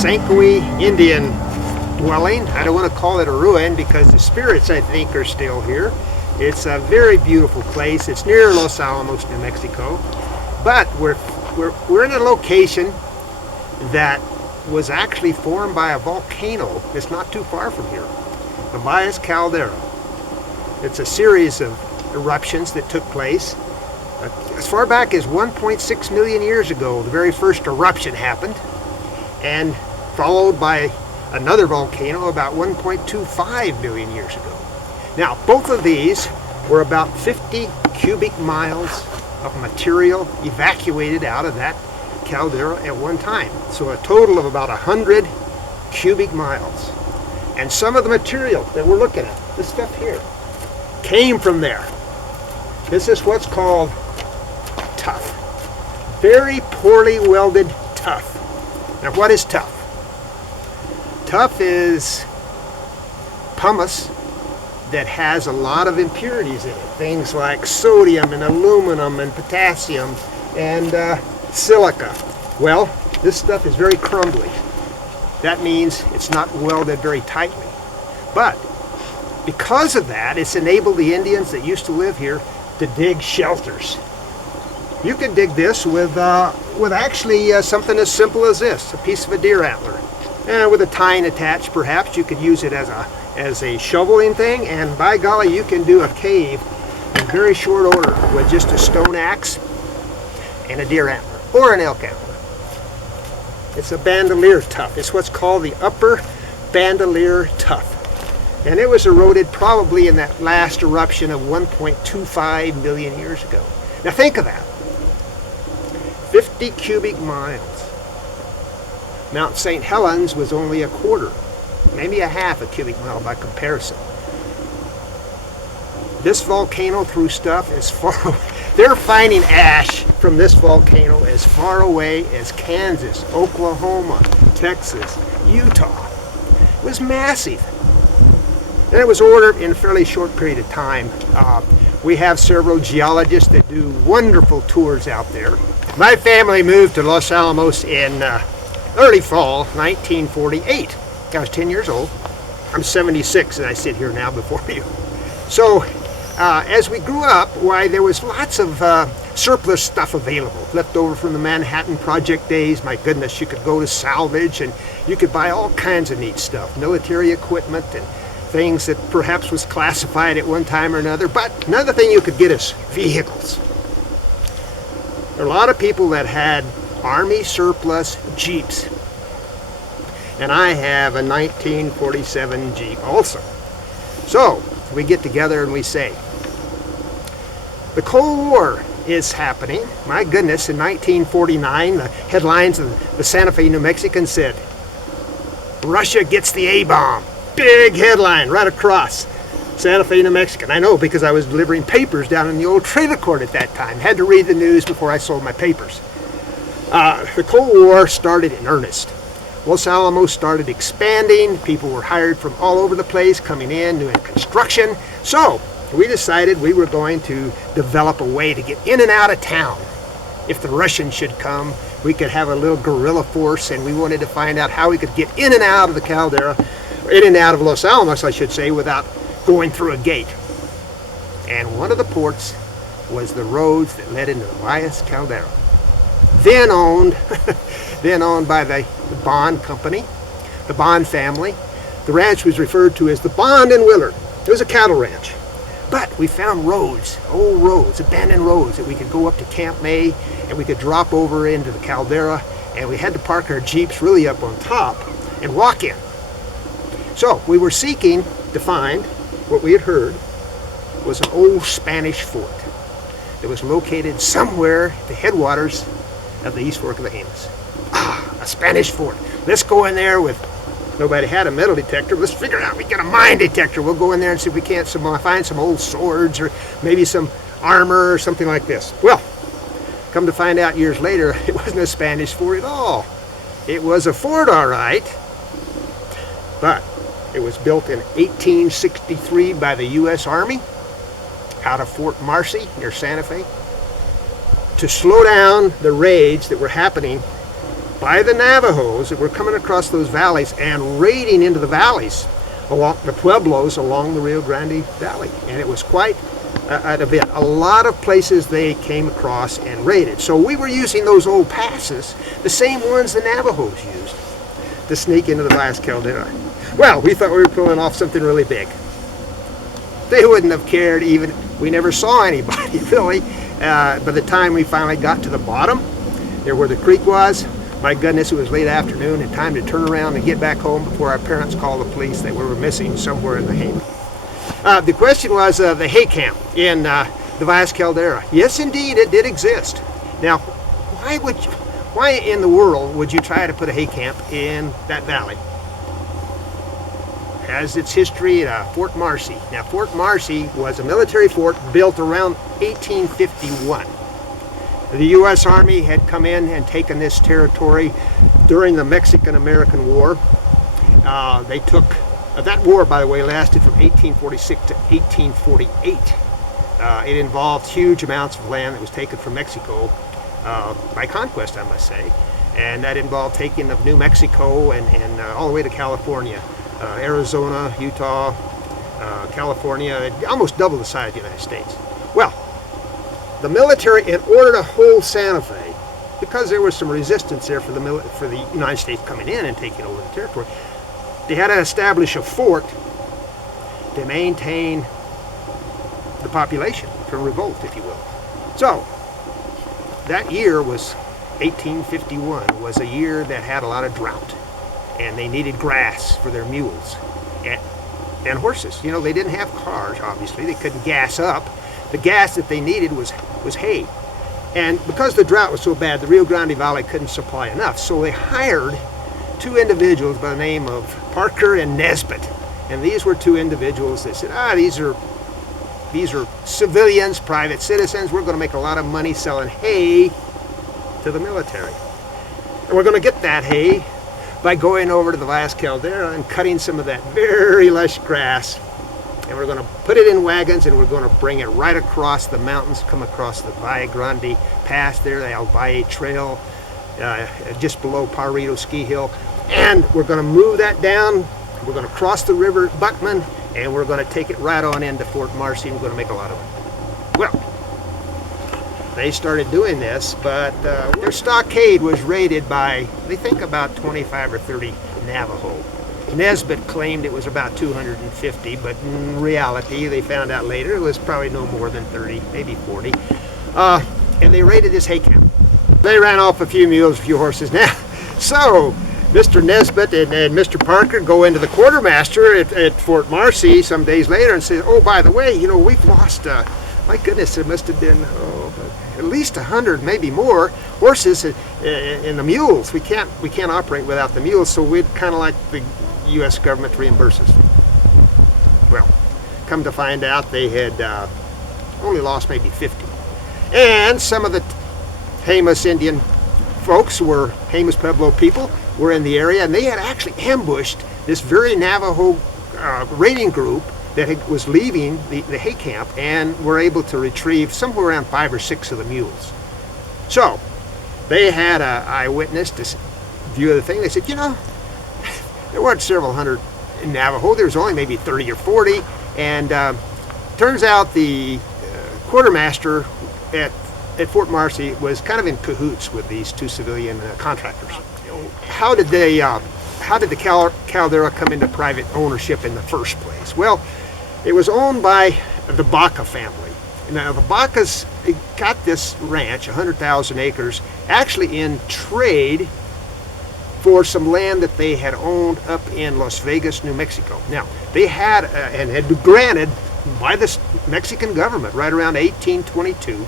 Sankoe Indian dwelling. I don't want to call it a ruin because the spirits, I think, are still here. It's a very beautiful place. It's near Los Alamos, New Mexico. But we're in a location that was actually formed by a volcano that's not too far from here, the Valles Caldera. It's a series of eruptions that took place as far back as 1.6 million years ago. The very first eruption happened, and followed by another volcano about 1.25 million years ago. Now, both of these were about 50 cubic miles of material evacuated out of that caldera at one time. So a total of about 100 cubic miles. And some of the material that we're looking at, this stuff here, came from there. This is what's called tuff. Very poorly welded tuff. Now, what is tuff? Tuff is pumice that has a lot of impurities in it. Things like sodium and aluminum and potassium and silica. Well, this stuff is very crumbly. That means it's not welded very tightly. But because of that, it's enabled the Indians that used to live here to dig shelters. You could dig this with actually something as simple as this, a piece of a deer antler. And with a tine attached, perhaps, you could use it as a shoveling thing, and by golly, you can do a cave in very short order with just a stone axe and a deer antler, or an elk antler. It's a bandolier tuff. It's what's called the upper bandolier tuff. And it was eroded probably in that last eruption of 1.25 million years ago. Now think of that. 50 cubic miles. Mount St. Helens was only a quarter, maybe a half a cubic mile by comparison. This volcano threw stuff as far away. They're finding ash from this volcano as far away as Kansas, Oklahoma, Texas, Utah. It was massive. And it was ordered in a fairly short period of time. We have several geologists that do wonderful tours out there. My family moved to Los Alamos in early fall 1948. I was 10 years old. I'm 76 and I sit here now before you. So as we grew up, why, there was lots of surplus stuff available, left over from the Manhattan Project days. My goodness, you could go to salvage and you could buy all kinds of neat stuff, military equipment and things that perhaps was classified at one time or another. But another thing you could get is vehicles. There are a lot of people that had Army surplus Jeeps. And I have a 1947 Jeep also. So we get together and we say, the Cold War is happening. My goodness, in 1949, the headlines of the Santa Fe New Mexican said, Russia gets the A-bomb. Big headline right across Santa Fe, New Mexico. I know because I was delivering papers down in the old trailer court at that time. Had to read the news before I sold my papers. The Cold War started in earnest. Los Alamos started expanding. People were hired from all over the place, coming in, doing construction. So we decided we were going to develop a way to get in and out of town. If the Russians should come, we could have a little guerrilla force, and we wanted to find out how we could get in and out of the caldera, in and out of Los Alamos, I should say, without going through a gate. And one of the ports was the roads that led into the Valles Caldera. Then owned by the Bond Company, the Bond family. The ranch was referred to as the Bond and Willard. It was a cattle ranch. But we found roads, old roads, abandoned roads that we could go up to Camp May, and we could drop over into the caldera, and we had to park our Jeeps really up on top and walk in. So we were seeking to find what we had heard was an old Spanish fort that was located somewhere at the headwaters of the East Fork of the Jemez. A Spanish fort. Let's go in there with, nobody had a metal detector. Let's figure it out. We get a mine detector. We'll go in there and see if we can't find some old swords or maybe some armor or something like this. Well, come to find out years later, it wasn't a Spanish fort at all. It was a fort, all right, but it was built in 1863 by the U.S. Army out of Fort Marcy near Santa Fe to slow down the raids that were happening by the Navajos that were coming across those valleys and raiding into the valleys, along the pueblos along the Rio Grande Valley. And it was quite an event. A lot of places they came across and raided. So we were using those old passes, the same ones the Navajos used, to sneak into the Valles Caldera. Well, we thought we were pulling off something really big. They wouldn't have cared even. We never saw anybody really. By the time we finally got to the bottom, there where the creek was, my goodness, it was late afternoon and time to turn around and get back home before our parents called the police that we were missing somewhere in the hay. The question was the hay camp in the Valles Caldera. Yes, indeed, it did exist. Now, why in the world would you try to put a hay camp in that valley? It has its history at Fort Marcy. Now, Fort Marcy was a military fort built around 1851. The U.S. Army had come in and taken this territory during the Mexican-American War. They took, that war, by the way, lasted from 1846 to 1848. It involved huge amounts of land that was taken from Mexico by conquest, I must say. And that involved taking of New Mexico and all the way to California, Arizona, Utah, California, almost double the size of the United States. Well, the military, in order to hold Santa Fe, because there was some resistance there for the United States coming in and taking over the territory, they had to establish a fort to maintain the population from revolt, if you will. So, that year was 1851, was a year that had a lot of drought, and they needed grass for their mules and horses. You know, they didn't have cars, obviously. They couldn't gas up. The gas that they needed was hay. And because the drought was so bad, the Rio Grande Valley couldn't supply enough. So they hired two individuals by the name of Parker and Nesbitt. And these were two individuals that said, these are civilians, private citizens. We're going to make a lot of money selling hay to the military. And we're going to get that hay by going over to the Valles Caldera and cutting some of that very lush grass. And we're going to put it in wagons and we're going to bring it right across the mountains, come across the Valle Grande Pass there, the El Valle Trail, just below Parrito Ski Hill. And we're going to move that down. We're going to cross the river Buckman and we're going to take it right on into Fort Marcy and we're going to make a lot of it. Well, they started doing this, but their stockade was raided by, they think, about 25 or 30 Navajo. Nesbitt claimed it was about 250, but in reality, they found out later, it was probably no more than 30, maybe 40. And they raided this hay camp. They ran off a few mules, a few horses. Now, so Mr. Nesbitt and Mr. Parker go into the quartermaster at Fort Marcy some days later and say, oh, by the way, you know, we've lost, my goodness, there must have been at least 100, maybe more, horses and the mules. We can't operate without the mules, so we'd kind of like the U.S. government to reimburse us. Well, come to find out, they had only lost maybe 50. And some of the Jemez Indian folks Jemez Pueblo people were in the area, and they had actually ambushed this very Navajo raiding group that was leaving the hay camp and were able to retrieve somewhere around 5 or 6 of the mules. So they had an eyewitness to view the thing. They said, you know, there weren't several hundred in Navajo. There was only maybe 30 or 40. And turns out the quartermaster at Fort Marcy was kind of in cahoots with these two civilian contractors. How did the Caldera come into private ownership in the first place? Well, it was owned by the Baca family. Now, the Bacas got this ranch, 100,000 acres, actually in trade for some land that they had owned up in Las Vegas, New Mexico. Now, they had, and had been granted by the Mexican government right around 1822,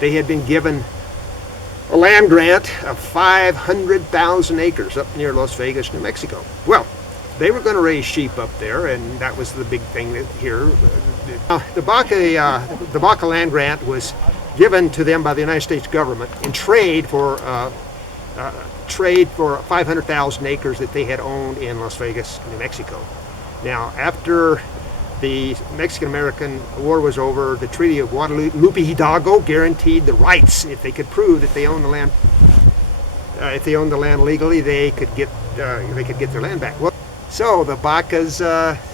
they had been given a land grant of 500,000 acres up near Las Vegas, New Mexico. Well, they were going to raise sheep up there, and that was the big thing here. The Baca land grant was given to them by the United States government in trade for 500,000 acres that they had owned in Las Vegas, New Mexico. Now, after the Mexican-American War was over, the Treaty of Guadalupe Hidalgo guaranteed the rights if they could prove that they owned the land. if they owned the land legally, they could get their land back. Well, so the Bacas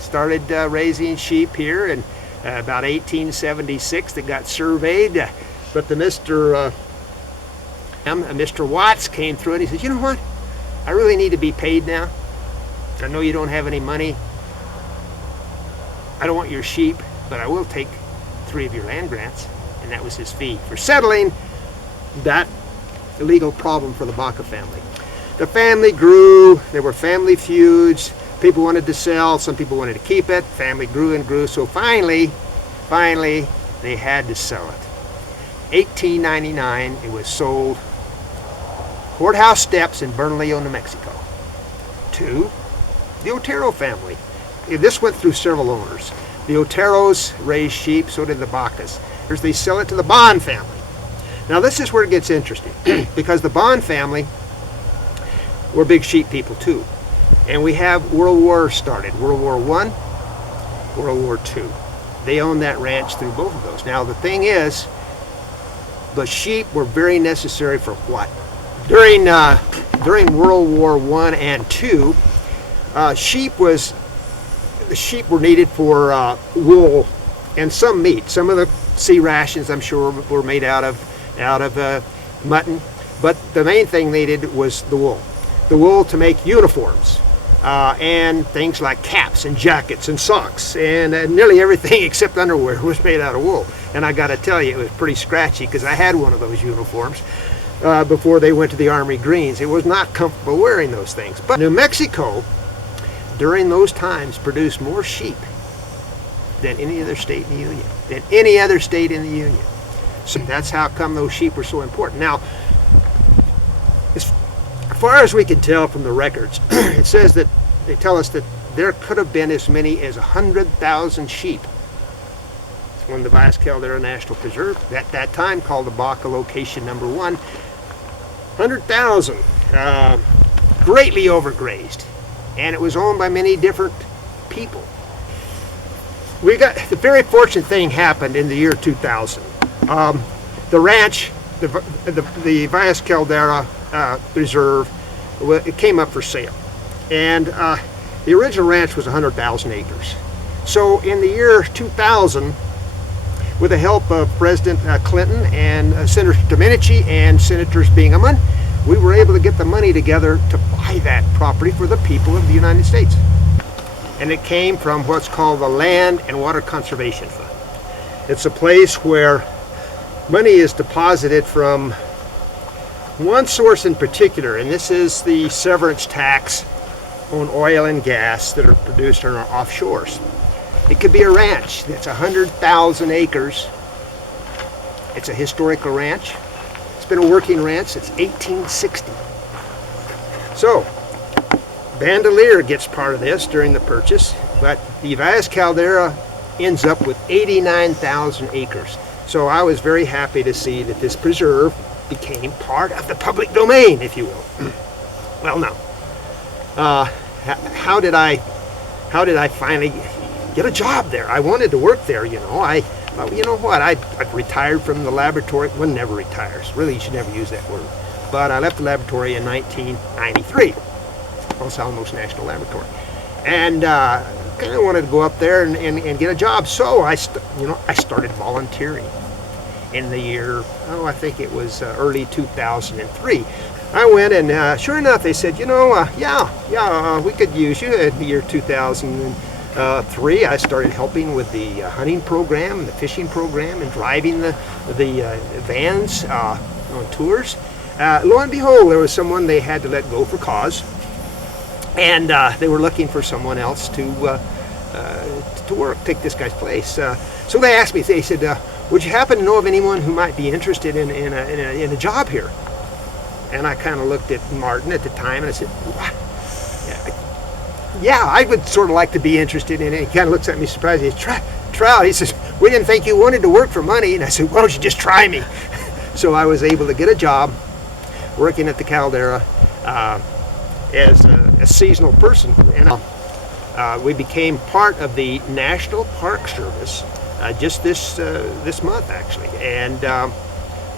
started raising sheep here in about 1876. They got surveyed, but the Mr. Watts came through and he said, "You know what? I really need to be paid now. I know you don't have any money. I don't want your sheep, but I will take 3 of your land grants." And that was his fee for settling that legal problem for the Baca family. The family grew. There were family feuds. People wanted to sell. Some people wanted to keep it. Family grew and grew. So finally, they had to sell it. 1899, it was sold. Courthouse steps in Bernalillo, New Mexico, to the Otero family. This went through several owners. The Oteros raised sheep, so did the Bacas. They sell it to the Bond family. Now this is where it gets interesting, because the Bond family were big sheep people too. And we have World War started, World War I, World War II. They owned that ranch through both of those. Now the thing is, the sheep were very necessary for what? During World War I and II, the sheep were needed for wool and some meat. Some of the sea rations, I'm sure, were made out of mutton, but the main thing needed was the wool. The wool to make uniforms and things like caps and jackets and socks, and nearly everything except underwear was made out of wool. And I got to tell you, it was pretty scratchy because I had one of those uniforms before they went to the Army Greens. It was not comfortable wearing those things. But New Mexico, during those times, produced more sheep than any other state in the Union. So that's how come those sheep were so important. Now, as far as we can tell from the records, it says that they tell us that there could have been as many as 100,000 sheep on the Valles Caldera National Preserve, at that time called the Baca Location Number 1. 100,000, greatly overgrazed, and it was owned by many different people. We got the very fortunate thing happened in the year 2000. The ranch, the Valles Caldera Preserve, it came up for sale, and the original ranch was 100,000 acres. So in the year 2000, with the help of President Clinton and Senator Domenici and Senators Bingaman, we were able to get the money together to buy that property for the people of the United States. And it came from what's called the Land and Water Conservation Fund. It's a place where money is deposited from one source in particular, and this is the severance tax on oil and gas that are produced on our offshores. It could be a ranch that's 100,000 acres. It's a historical ranch. It's been a working ranch since 1860. So, Bandelier gets part of this during the purchase, but the Valles Caldera ends up with 89,000 acres. So I was very happy to see that this preserve became part of the public domain, if you will. Well, now, how did I finally get a job there? I wanted to work there, you know. I thought, you know what, I retired from the laboratory. One never retires. Really, you should never use that word. But I left the laboratory in 1993, Los Alamos National Laboratory, and kind of wanted to go up there and get a job. So I started volunteering in the year, I think it was early 2003. I went, and sure enough, they said, you know, we could use you. In the year 2003, I started helping with the hunting program and the fishing program and driving the vans on tours. Lo and behold, there was someone they had to let go for cause, and they were looking for someone else to work, take this guy's place. So they asked me, they said, would you happen to know of anyone who might be interested in a job here? And I kind of looked at Martin at the time and I said, what? Yeah, I would sort of like to be interested in it. He kind of looks at me surprised. He says, Trout, he says, we didn't think you wanted to work for money. And I said, why don't you just try me? So I was able to get a job working at the Caldera as a seasonal person. And we became part of the National Park Service just this month, actually. And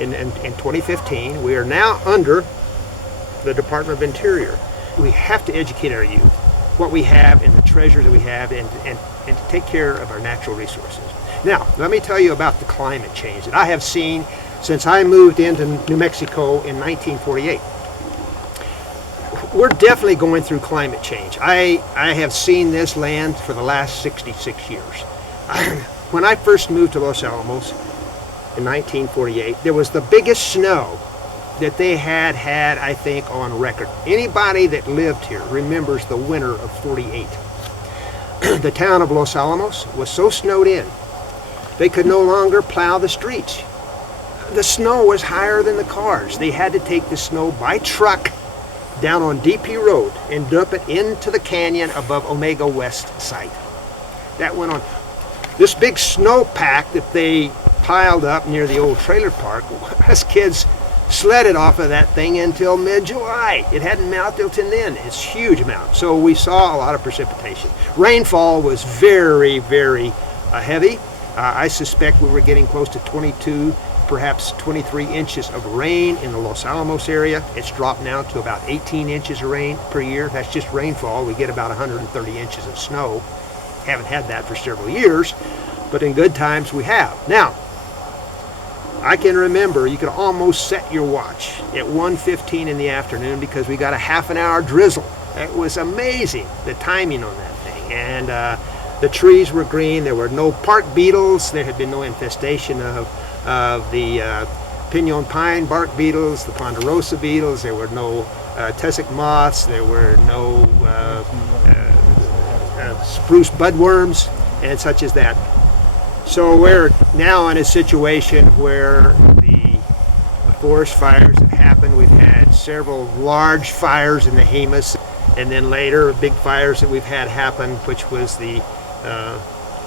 in 2015, we are now under the Department of Interior. We have to educate our youth what we have and the treasures that we have, and to take care of our natural resources. Now, let me tell you about the climate change that I have seen since I moved into New Mexico in 1948. We're definitely going through climate change. I have seen this land for the last 66 years. When I first moved to Los Alamos in 1948, there was the biggest snow that they had, I think, on record. Anybody that lived here remembers the winter of 48. The town of Los Alamos was so snowed in, they could no longer plow the streets. The snow was higher than the cars. They had to take the snow by truck down on DP Road and dump it into the canyon above Omega West site. That went on. This big snow pack that they piled up near the old trailer park, us kids sledded off of that thing until mid-July. It hadn't melted till then. It's a huge amount. So we saw a lot of precipitation. Rainfall was very, very heavy. I suspect we were getting close to 22, perhaps 23 inches of rain in the Los Alamos area. It's dropped now to about 18 inches of rain per year. That's just rainfall. We get about 130 inches of snow. Haven't had that for several years, but in good times we have. Now, I can remember you could almost set your watch at 1:15 in the afternoon because we got a half an hour drizzle. It was amazing, the timing on that thing. And the trees were green. There were no park beetles. There had been no infestation of the pinon pine bark beetles, the ponderosa beetles. There were no tussock moths. There were no spruce budworms and such as that. So we're now in a situation where the forest fires have happened. We've had several large fires in the Jemez, and then later big fires that we've had happen, which was the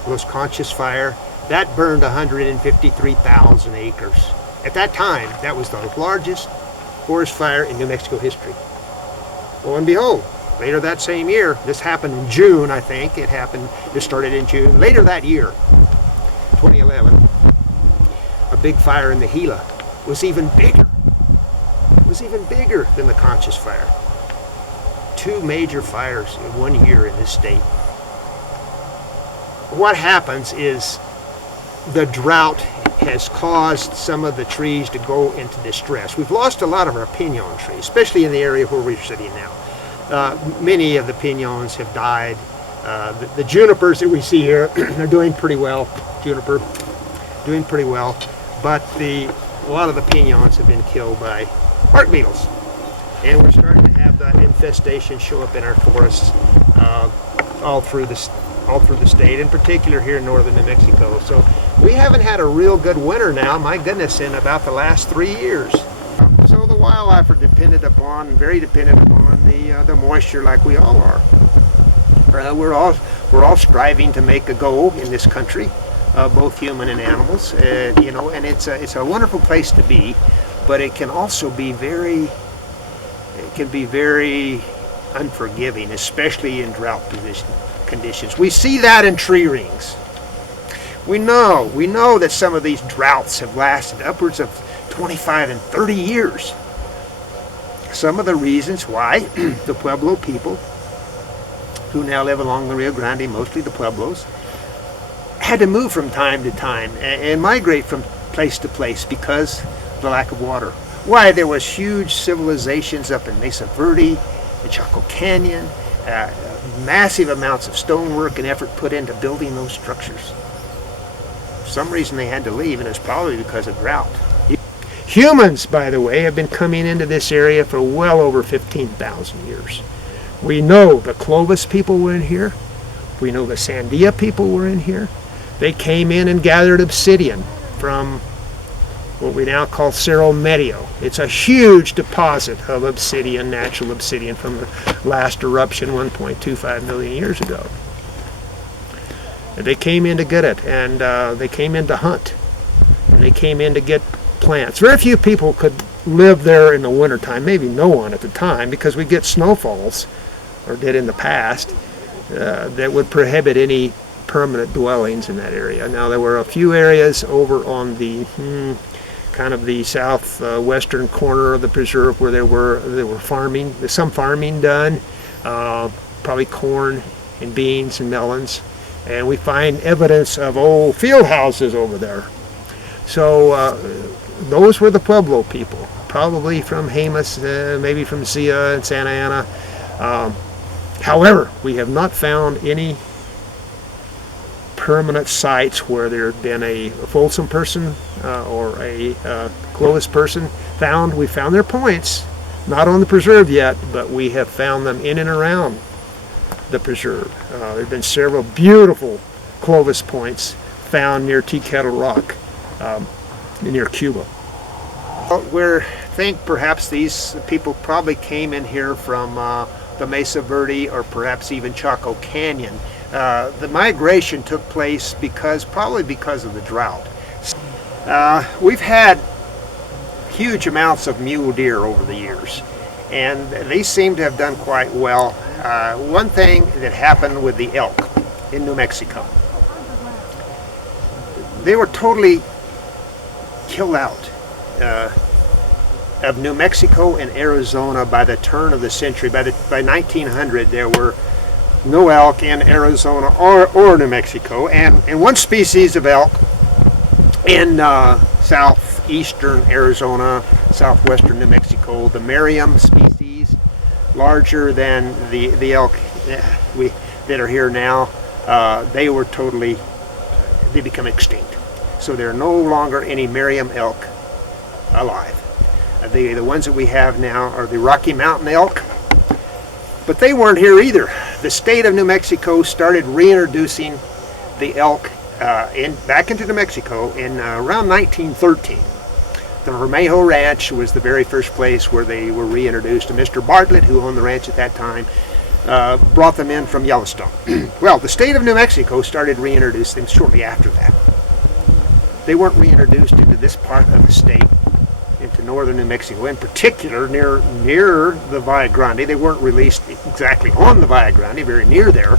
Los Conchas fire. That burned 153,000 acres. At that time, that was the largest forest fire in New Mexico history. Lo and behold, later that same year, this happened in June, I think. This started in June. Later that year, 2011, a big fire in the Gila was even bigger. It was even bigger than the Conchas fire. 2 major fires in 1 year in this state. What happens is the drought has caused some of the trees to go into distress. We've lost a lot of our pinon trees, especially in the area where we're sitting now. Many of the pinons have died. The junipers that we see here are doing pretty well. Juniper doing pretty well, but a lot of the pinons have been killed by bark beetles, and we're starting to have that infestation show up in our forests all through the state, in particular here in northern New Mexico. So we haven't had a real good winter now, my goodness, in about the last 3 years. So the wildlife are very dependent upon the moisture, like we all are. We're all striving to make a go in this country, both human and animals, and it's a wonderful place to be, but it can also be very unforgiving, especially in drought conditions. We see that in tree rings. We know that some of these droughts have lasted upwards of 25 and 30 years. Some of the reasons why the Pueblo people, who now live along the Rio Grande, mostly the Pueblos, had to move from time to time and migrate from place to place because of the lack of water. Why, there was huge civilizations up in Mesa Verde, the Chaco Canyon, massive amounts of stonework and effort put into building those structures. For some reason they had to leave, and it's probably because of drought. Humans, by the way, have been coming into this area for well over 15,000 years. We know the Clovis people were in here. We know the Sandia people were in here. They came in and gathered obsidian from what we now call Cerro Medio. It's a huge deposit of obsidian, natural obsidian, from the last eruption 1.25 million years ago. They came in to get it, and they came in to hunt, and they came in to get plants. Very few people could live there in the wintertime, maybe no one at the time, because we get snowfalls, or did in the past, that would prohibit any permanent dwellings in that area. Now, there were a few areas over on the kind of the southwestern corner of the preserve where there were farming, some farming done, probably corn and beans and melons, and we find evidence of old field houses over there. So those were the Pueblo people, probably from Jemez, maybe from Zia and Santa Ana. However, we have not found any permanent sites where there had been a Folsom person or a Clovis person found. We found their points, not on the preserve yet, but we have found them in and around the preserve. There have been several beautiful Clovis points found near Tea Kettle Rock, near Cuba. We think perhaps these people probably came in here from the Mesa Verde or perhaps even Chaco Canyon. The migration took place probably because of the drought. We've had huge amounts of mule deer over the years, and they seem to have done quite well. One thing that happened with the elk in New Mexico, they were totally killed out of New Mexico and Arizona by the turn of the century. By 1900, there were no elk in Arizona or New Mexico, and one species of elk in southeastern Arizona, southwestern New Mexico, the Merriam species, larger than the elk that are here now, they become extinct. So there are no longer any Merriam elk alive. The ones that we have now are the Rocky Mountain elk, but they weren't here either. The state of New Mexico started reintroducing the elk back into New Mexico in around 1913. The Vermejo Ranch was the very first place where they were reintroduced. And Mr. Bartlett, who owned the ranch at that time, brought them in from Yellowstone. Well, the state of New Mexico started reintroducing them shortly after that. They weren't reintroduced into this part of the state, into northern New Mexico, in particular near the Valle Grande. They weren't released exactly on the Valle Grande, very near there,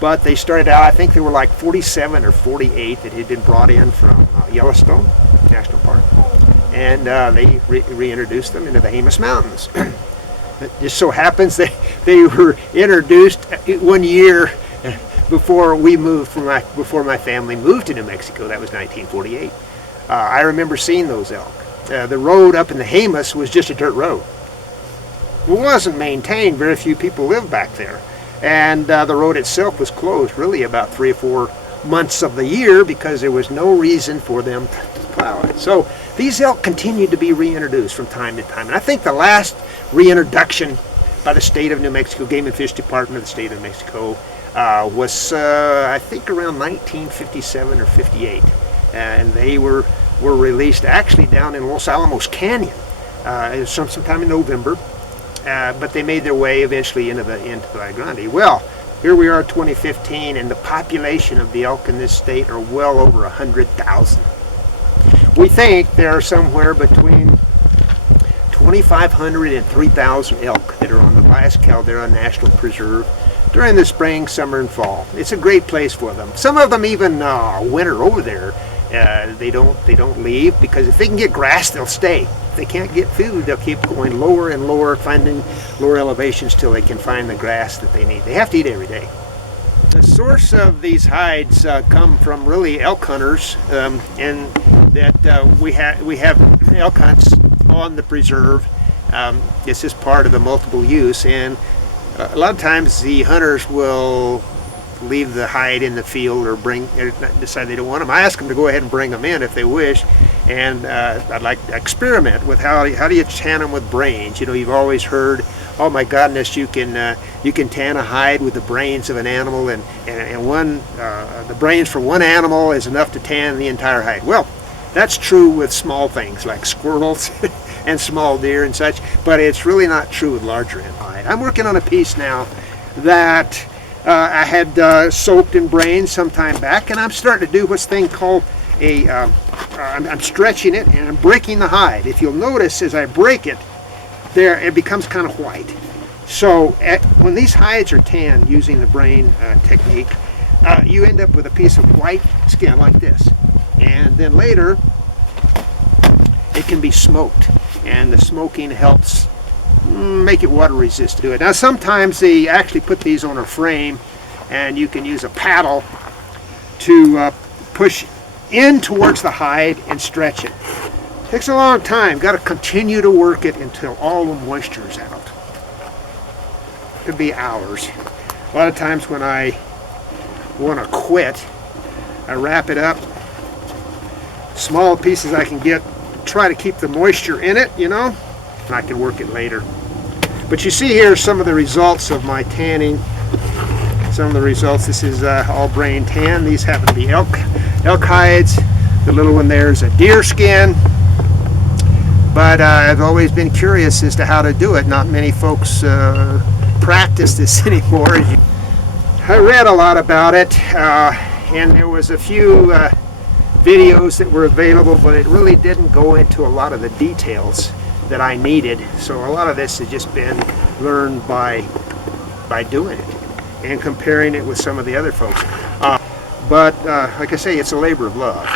but they started out, I think there were like 47 or 48 that had been brought in from Yellowstone National Park, and they reintroduced them into the Jemez Mountains. It just so happens they were introduced 1 year before my family moved to New Mexico. That was 1948. I remember seeing those elk. The road up in the Jemez was just a dirt road. It wasn't maintained. Very few people lived back there. And the road itself was closed really about 3 or 4 months of the year because there was no reason for them to plow it. So these elk continued to be reintroduced from time to time. And I think the last reintroduction by the state of New Mexico, Game and Fish Department of the state of New Mexico, was I think around 1957 or 58. And they were released actually down in Los Alamos Canyon sometime in November, but they made their way eventually into the Valle Grande. Well, here we are 2015, and the population of the elk in this state are well over 100,000. We think there are somewhere between 2,500 and 3,000 elk that are on the Valles Caldera National Preserve during the spring, summer, and fall. It's a great place for them. Some of them even winter over there. They don't leave because if they can get grass, they'll stay. If they can't get food, they'll keep going lower and lower, finding lower elevations till they can find the grass that they need. They have to eat every day. The source of these hides come from really elk hunters, and that we have elk hunts on the preserve. This is part of the multiple use, and a lot of times the hunters will leave the hide in the field or decide they don't want them. I ask them to go ahead and bring them in if they wish, and I'd like to experiment with how do you tan them with brains. You know, you've always heard, oh my goodness, you can tan a hide with the brains of an animal, and the brains for one animal is enough to tan the entire hide. Well, that's true with small things like squirrels and small deer and such, but it's really not true with larger animals. I'm working on a piece now that I had soaked in brains some time back, and I'm starting to do what's thing called I'm stretching it and I'm breaking the hide. If you'll notice, as I break it, it becomes kind of white. So when these hides are tanned using the brain technique, you end up with a piece of white skin like this. And then later, it can be smoked, and the smoking helps make it water resistant. Now sometimes they actually put these on a frame, and you can use a paddle to push in towards the hide and stretch it. Takes a long time. Got to continue to work it until all the moisture is out. Could be hours. A lot of times when I want to quit, I wrap it up, small pieces I can get, try to keep the moisture in it, you know, and I can work it later. But you see here some of the results of my tanning. Some of the results. This is all brain tan. These happen to be elk hides. The little one there is a deer skin. But I've always been curious as to how to do it. Not many folks practice this anymore. I read a lot about it, and there was a few videos that were available, but it really didn't go into a lot of the details that I needed. So a lot of this has just been learned by doing it and comparing it with some of the other folks. But like I say, it's a labor of love,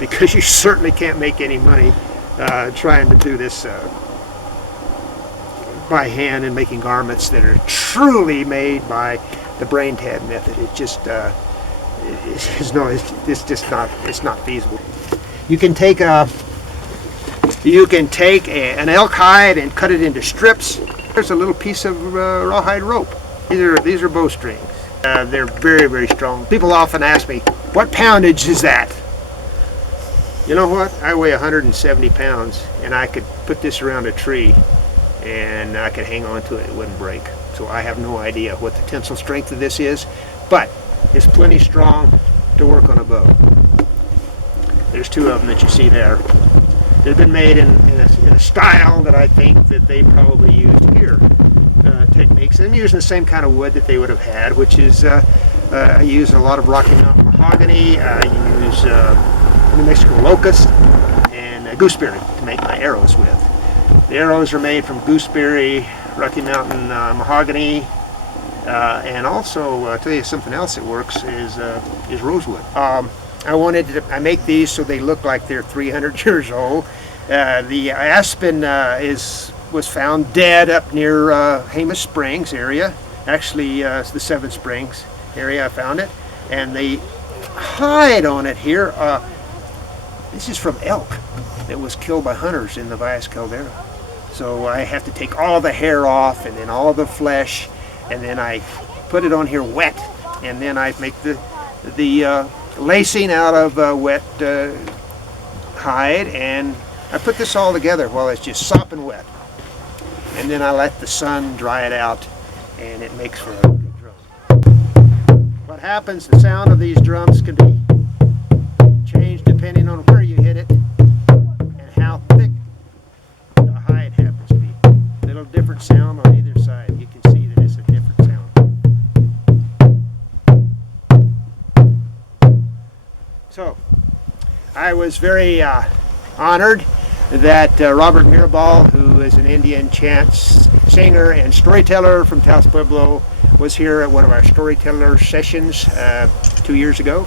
because you certainly can't make any money trying to do this by hand and making garments that are truly made by the brain tan method. It just it's not feasible. You can take an elk hide and cut it into strips. There's a little piece of rawhide rope. These are bowstrings. They're very, very strong. People often ask me, what poundage is that? You know what? I weigh 170 pounds, and I could put this around a tree and I could hang on to it, it wouldn't break. So I have no idea what the tensile strength of this is, but it's plenty strong to work on a bow. There's two of them that you see there. They've been made in a style that I think that they probably used here. Techniques. I'm using the same kind of wood that they would have had, which is I use a lot of Rocky Mountain mahogany. I use New Mexico locust and gooseberry to make my arrows with. The arrows are made from gooseberry, Rocky Mountain mahogany, and also I'll tell you something else that works is rosewood. I make these so they look like they're 300 years old. The aspen was found dead up near Hamath Springs area. Actually, the Seven Springs area I found it, and the hide on it here. This is from elk that was killed by hunters in the Valles Caldera. So I have to take all the hair off and then all the flesh, and then I put it on here wet, and then I make the lacing out of wet hide, and I put this all together while it's just sopping wet. And then I let the sun dry it out, and it makes for a good drum. What happens, the sound of these drums can be changed depending on where you hit it and how thick the hide happens to be. A little different sound on either side. You can see that it's a different sound. So, I was very honored that Robert Mirabal, who is an Indian chant singer and storyteller from Taos Pueblo, was here at one of our storyteller sessions 2 years ago,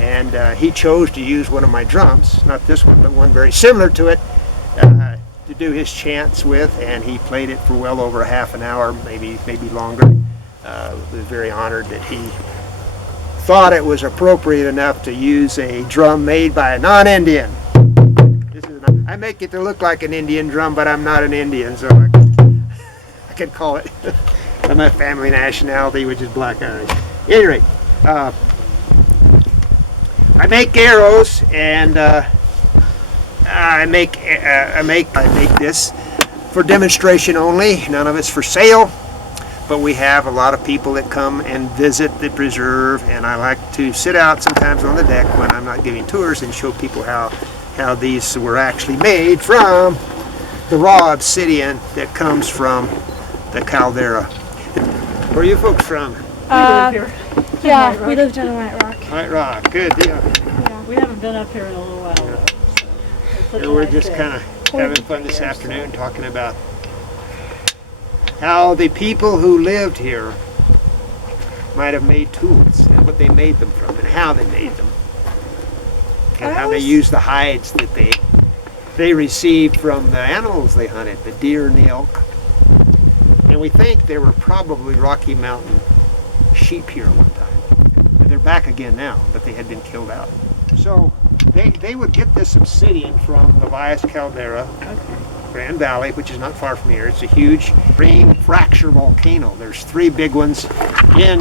and he chose to use one of my drums, not this one, but one very similar to it, to do his chants with, and he played it for well over half an hour, maybe longer. Was very honored that he thought it was appropriate enough to use a drum made by a non-Indian. I make it to look like an Indian drum, but I'm not an Indian, so I can call it my family nationality, which is Black Irish. At any rate, I make arrows, and I make this for demonstration only. None of it's for sale, but we have a lot of people that come and visit the preserve, and I like to sit out sometimes on the deck when I'm not giving tours and show people how these were actually made from the raw obsidian that comes from the caldera. Where are you folks from? Yeah, we lived in White Rock. White Rock, good deal. Yeah. We haven't been up here in a little while. Yeah. So We're just kind of having fun this afternoon talking about how the people who lived here might have made tools and what they made them from and how they made them. And how they used the hides that they they received from the animals they hunted, the deer and the elk. And we think there were probably Rocky Mountain sheep here one time. They're back again now, but they had been killed out. So they would get this obsidian from the Valles Caldera, Grand Valley, which is not far from here. It's a huge ring fracture volcano. There's 3 big ones in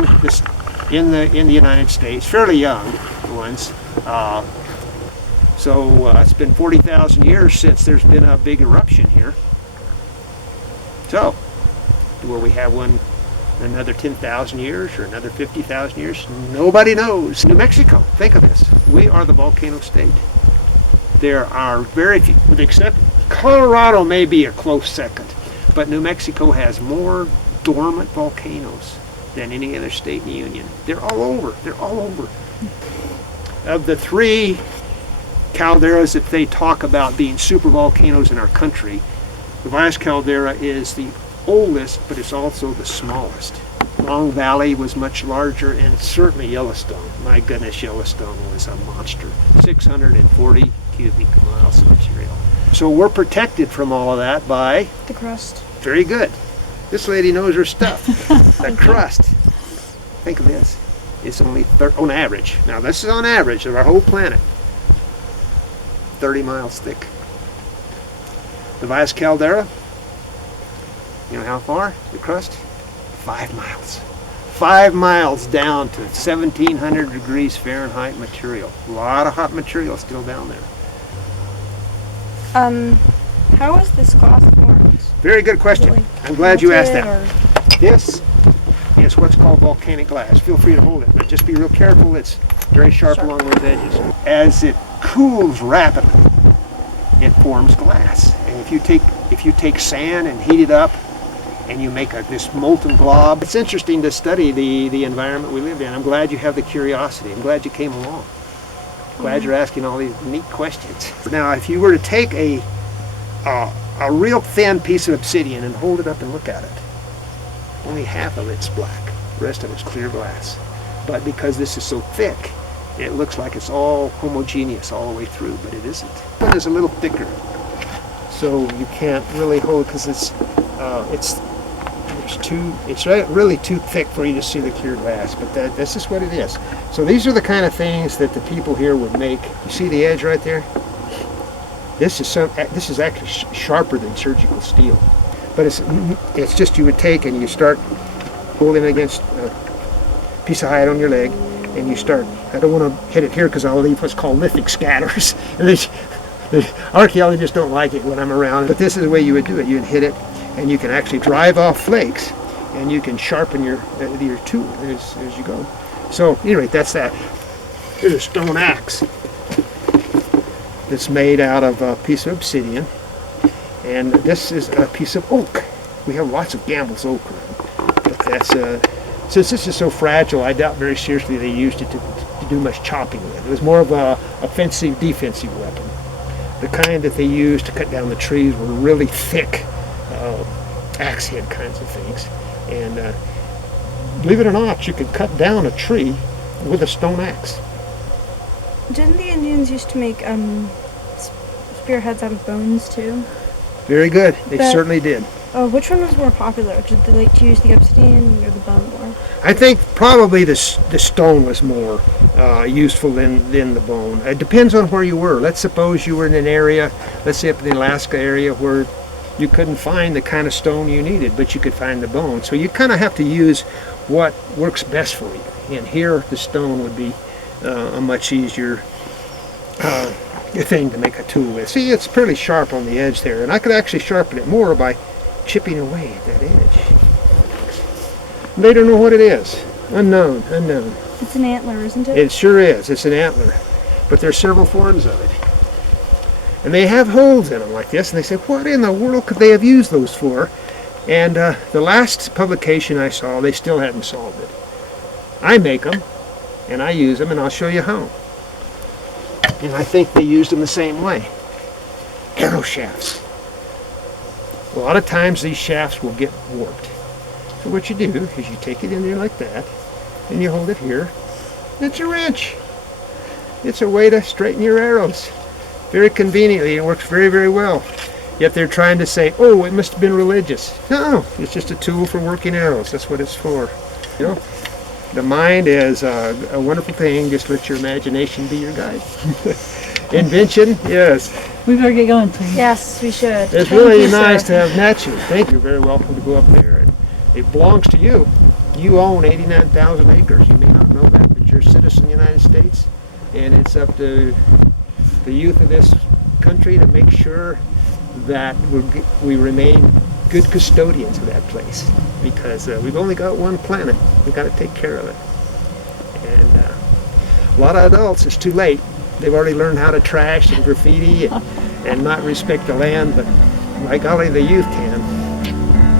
the United States, fairly young ones. It's been 40,000 years since there's been a big eruption here. So, will we have one another 10,000 years or another 50,000 years? Nobody knows. New Mexico, think of this. We are the volcano state. There are very few, except Colorado may be a close second, but New Mexico has more dormant volcanoes than any other state in the Union. They're all over. They're all over. Of the 3 calderas that they talk about being supervolcanoes in our country, the Valles Caldera is the oldest, but it's also the smallest. Long Valley was much larger, and certainly Yellowstone. My goodness, Yellowstone was a monster. 640 cubic miles of material. So we're protected from all of that by The crust. very good. This lady knows her stuff. The crust. Think of this. It's only on average. Now this is on average of our whole planet. 30 miles thick. The Valles Caldera, you know how far? The crust? 5 miles. 5 miles down to 1,700 degrees Fahrenheit material. A lot of hot material still down there. How is this glass formed? Very good question. Like I'm glad you asked that. melted This is what's called volcanic glass. Feel free to hold it, but just be real careful. It's very sharp along those edges. As it cools rapidly, it forms glass. And if you take sand and heat it up, and you make this molten blob, it's interesting to study the environment we live in. I'm glad you have the curiosity. I'm glad you came along. Glad you're asking all these neat questions. Now, if you were to take a real thin piece of obsidian and hold it up and look at it, only half of it's black. The rest of it's clear glass. But because this is so thick, it looks like it's all homogeneous all the way through, but it isn't. One is a little thicker, so you can't really hold it because it's really too thick for you to see the clear glass. But this is what it is. So these are the kind of things that the people here would make. You see the edge right there? This is actually sharper than surgical steel. But it's just you would take and you start holding it against a piece of hide on your leg, and you start. I don't want to hit it here because I'll leave what's called lithic scatters. The archaeologists don't like it when I'm around, but this is the way you would do it. You'd hit it, and you can actually drive off flakes, and you can sharpen your tool as you go. So anyway, that's that. Here's a stone axe that's made out of a piece of obsidian, and this is a piece of oak. We have lots of Gamble's oak around, but that's since this is so fragile, I doubt very seriously they used it to do much chopping with. It was more of a offensive, defensive weapon. The kind that they used to cut down the trees were really thick axe head kinds of things. And believe it or not, you could cut down a tree with a stone axe. Didn't the Indians used to make spearheads out of bones too? Very good. They certainly did. Which one was more popular? Did they like to use the obsidian or the bone more? I think probably the stone was more useful than the bone. It depends on where you were. Let's suppose you were in an area, let's say up in the Alaska area, where you couldn't find the kind of stone you needed, but you could find the bone. So you kind of have to use what works best for you. And here, the stone would be a much easier thing to make a tool with. See, it's pretty sharp on the edge there, and I could actually sharpen it more by chipping away at that edge. They don't know what it is. Unknown. It's an antler, isn't it? It sure is. It's an antler. But there's several forms of it. And they have holes in them like this, and they say, what in the world could they have used those for? And the last publication I saw, they still hadn't solved it. I make them, and I use them, and I'll show you how. And I think they used them the same way. Arrow shafts. A lot of times these shafts will get warped. So what you do is you take it in there like that, and you hold it here. It's a wrench. It's a way to straighten your arrows. very conveniently. It works very, very well. Yet they're trying to say, oh, it must have been religious. No, it's just a tool for working arrows. That's what it's for. You know, the mind is a wonderful thing. Just let your imagination be your guide. Invention, yes. We better get going, please. Yes, we should. It's Thank really you, nice sir. to have met you. Thank you. You're very welcome to go up there. And it belongs to you. You own 89,000 acres. You may not know that, but you're a citizen of the United States. And it's up to the youth of this country to make sure that we remain good custodians of that place. Because we've only got one planet. We've got to take care of it. And a lot of adults, it's too late. They've already learned how to trash and graffiti and not respect the land, but by golly, the youth can.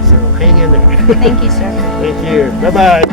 So hang in there. Thank you, sir. Thank you. Bye-bye.